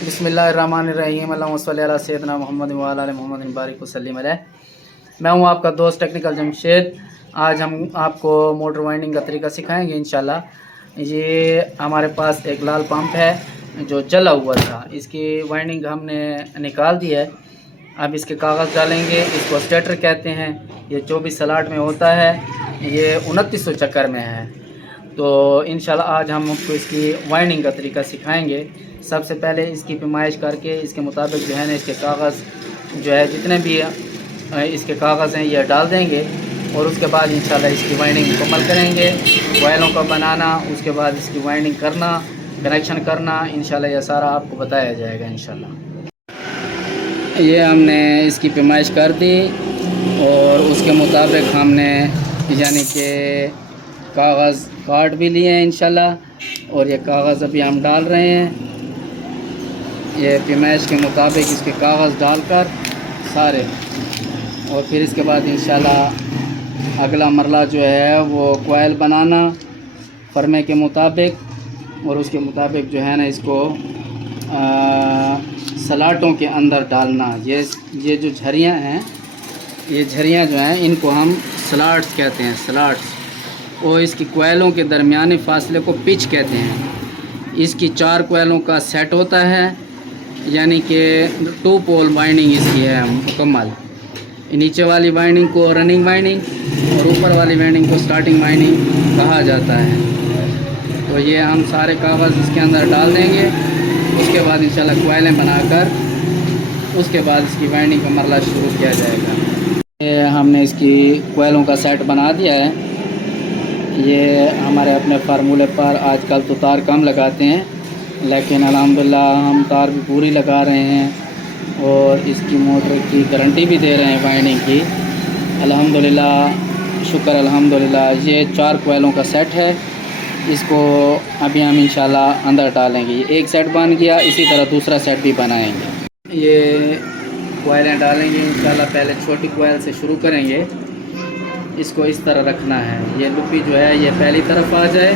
बिस्मिल्लाहिर्रहमानिर्रहीम अल्लाहुम्मा सल्लि अला सय्यिदिना मुहम्मद व अला आलि मुहम्मद बारिक वसल्लिम अलैहि। मैं हूं आपका दोस्त टेक्निकल जमशेद। आज हम आपको मोटर वाइंडिंग का तरीका सिखाएंगे इंशाल्लाह। ये हमारे पास एक लाल पंप है जो जला हुआ था, इसकी वाइंडिंग हमने निकाल दी है। अब इसके कागज़ डालेंगे, इसको स्टेटर कहते हैं। ये 24 स्लॉट में होता है, ये 2900 चक्कर में है। तो इंशाल्लाह आज हम आपको इसकी वाइंडिंग का तरीका सिखाएंगे। सबसे पहले इसकी पैमाइश करके इसके मुताबिक जो है ना इसके कागज़ जो है जितने भी इसके कागज़ हैं ये डाल देंगे और उसके बाद इंशाल्लाह इसकी वाइंडिंग मुकम्मल करेंगे। वायरों का बनाना, उसके बाद इसकी वाइंडिंग करना, कनेक्शन करना, इंशाल्लाह ये सारा आपको बताया जाएगा इंशाल्लाह। ये हमने इसकी पैमाइश कर दी और उसके मुताबिक हमने यानी कि कागज़ काट भी लिए हैं इंशाल्लाह। और ये कागज़ अभी हम डाल रहे हैं। ये पैमाइश के मुताबिक इसके कागज़ डालकर सारे, और फिर इसके बाद इंशाल्लाह अगला मरला जो है वो कोयल बनाना फरमे के मुताबिक, और उसके मुताबिक जो है ना इसको सलाटों के अंदर डालना। ये जो झरियाँ हैं, ये झरियाँ जो हैं इनको हम स्लॉट्स कहते हैं, स्लॉट्स। और इसकी कोयलों के दरमियाने फासले को पिच कहते हैं। इसकी 4 कोयलों का सेट होता है, यानी कि 2 पोल वाइंडिंग इसकी है मुकम्मल। नीचे वाली वाइंडिंग को रनिंग वाइंडिंग और ऊपर वाली वाइंडिंग को स्टार्टिंग वाइंडिंग कहा जाता है। तो ये हम सारे कागज़ इसके अंदर डाल देंगे। उसके बाद इंशाल्लाह कोयलें बनाकर उसके बाद इसकी वाइंडिंग का मरला शुरू किया जाएगा। ये हमने इसकी कोयलों का सेट बना दिया है। ये हमारे अपने फार्मूले पर आजकल तो तार कम लगाते हैं, लेकिन अल्हम्दुलिल्लाह हम तार भी पूरी लगा रहे हैं और इसकी मोटर की गारंटी भी दे रहे हैं वाइंडिंग की। अल्हम्दुलिल्लाह, शुक्र अल्हम्दुलिल्लाह। ये 4 कोयलों का सेट है। इसको अभी हम इंशाल्लाह अंदर डालेंगे। ये एक सेट बन गया, इसी तरह दूसरा सेट भी बनाएंगे। ये कोयलें डालेंगे इंशाल्लाह। पहले छोटी कोयल से शुरू करेंगे। इसको इस तरह रखना है, ये लुपी जो है ये पहली तरफ आ जाए,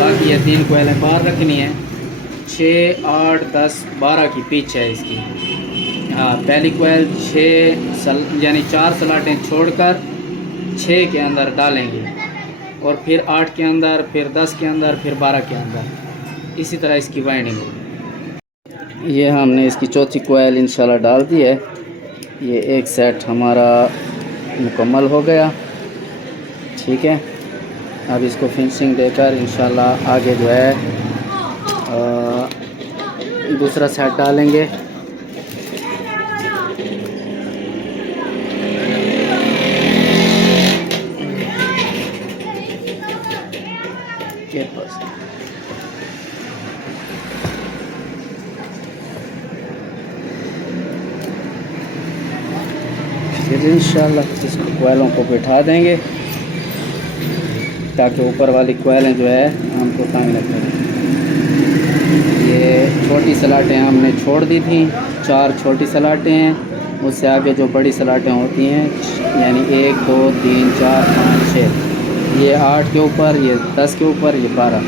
बाकी ये 3 कोयलें बाहर रखनी है। 6, 8, 10, 12 की पिच है इसकी। हाँ, पहली कोयल 6 यानी 4 स्लॉटें छोड़कर 6 के अंदर डालेंगे, और फिर 8 के अंदर, फिर 10 के अंदर, फिर 12 के अंदर। इसी तरह इसकी वाइंडिंग होगी। ये हमने इसकी चौथी कोयल इंशाल्लाह डाल दी है। ये एक सेट हमारा मुकम्मल हो गया, ठीक है। अब इसको फिनिशिंग देकर इंशाल्लाह आगे जो है दूसरा सेट डालेंगे। फिर इंशाल्लाह इसको कोयलों को बिठा देंगे ताकि ऊपर वाली कोयलें जो है हमको तंग न करें। ये छोटी स्लॉटें हमने छोड़ दी थी, 4 छोटी स्लॉटें हैं। उससे आगे जो बड़ी स्लॉटें होती हैं, यानी 1, 2, 3, 4, 5, 6, ये 8 के ऊपर, ये 10 के ऊपर, ये 12,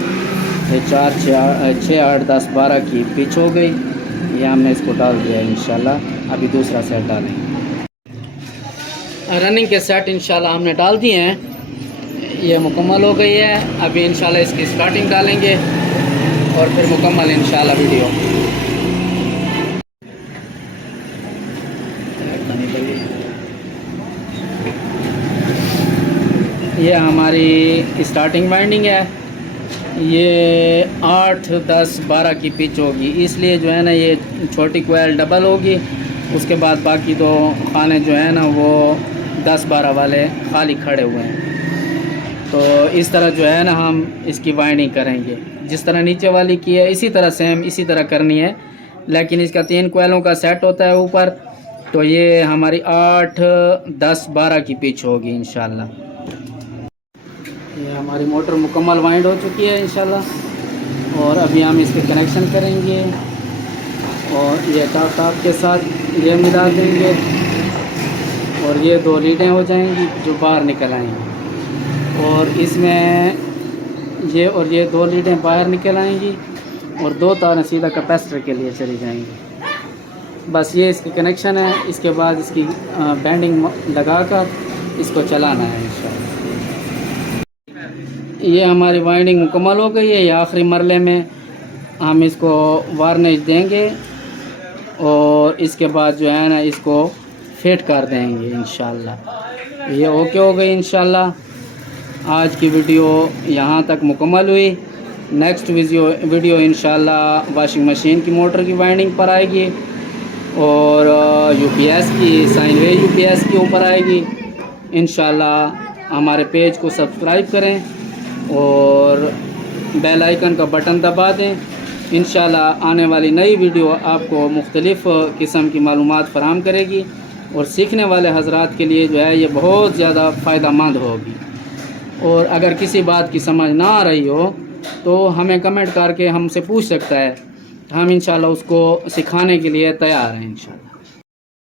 ये 4, 6, 8, 10, 12 की पिच हो गई। ये हमने इसको डाल दिया इंशाल्लाह। अभी दूसरा सेट डालेंगे। रनिंग के सेट इंशाल्लाह हमने डाल दिए हैं, ये मुकम्मल हो गई है। अभी इंशाल्लाह इसकी स्टार्टिंग डालेंगे और फिर मुकम्मल इंशाल्लाह वीडियो। ये हमारी स्टार्टिंग वाइंडिंग है। ये 8, 10, 12 की पिच होगी, इसलिए जो है ना ये छोटी कोयल डबल होगी। उसके बाद बाकी 2 खाने जो है ना वो 10, 12 वाले खाली खड़े हुए हैं। तो इस तरह जो है ना हम इसकी वाइंडिंग करेंगे। जिस तरह नीचे वाली की है इसी तरह सेम इसी तरह करनी है, लेकिन इसका 3 कोयलों का सेट होता है ऊपर। तो ये हमारी 8, 10, 12 की पिच होगी इंशाल्लाह। ये हमारी मोटर मुकम्मल वाइंड हो चुकी है इंशाल्लाह, और अभी हम इसके कनेक्शन करेंगे और ये ताप के साथ ये मिला देंगे, और ये 2 लीडें हो जाएंगी जो बाहर निकल आएंगी, और इसमें ये और ये 2 लीडें बाहर निकल आएंगी। اور 2 تاریں سیدھا کیپیسٹر کے لیے چلی جائیں گی. بس یہ اس کی کنیکشن ہے. اس کے بعد اس کی بینڈنگ لگا کر اس کو چلانا ہے انشاءاللہ. یہ ہماری وائنڈنگ مکمل ہو گئی ہے. یہ آخری مرحلے میں ہم اس کو وارنش دیں گے اور اس کے بعد جو ہے نا اس کو فٹ کر دیں گے انشاءاللہ. یہ اوکے ہو گئی انشاءاللہ. آج کی ویڈیو یہاں تک مکمل ہوئی. نیکسٹ ویڈیو انشاءاللہ واشنگ مشین کی موٹر کی وائنڈنگ پر آئے گی اور یو پی ایس کی sine wave U P S کے اوپر آئے گی انشاءاللہ. ہمارے پیج کو سبسکرائب کریں اور بیل آئیکن کا بٹن دبا دیں. انشاءاللہ آنے والی نئی ویڈیو آپ کو مختلف قسم کی معلومات فراہم کرے گی اور سیکھنے والے حضرات کے لیے جو ہے یہ بہت زیادہ فائدہ مند ہوگی. اور اگر کسی بات کی سمجھ نہ آ رہی ہو تو ہمیں کمنٹ کر کے ہم سے پوچھ سکتا ہے. ہم انشاءاللہ اس کو سکھانے کے لیے تیار ہیں انشاءاللہ.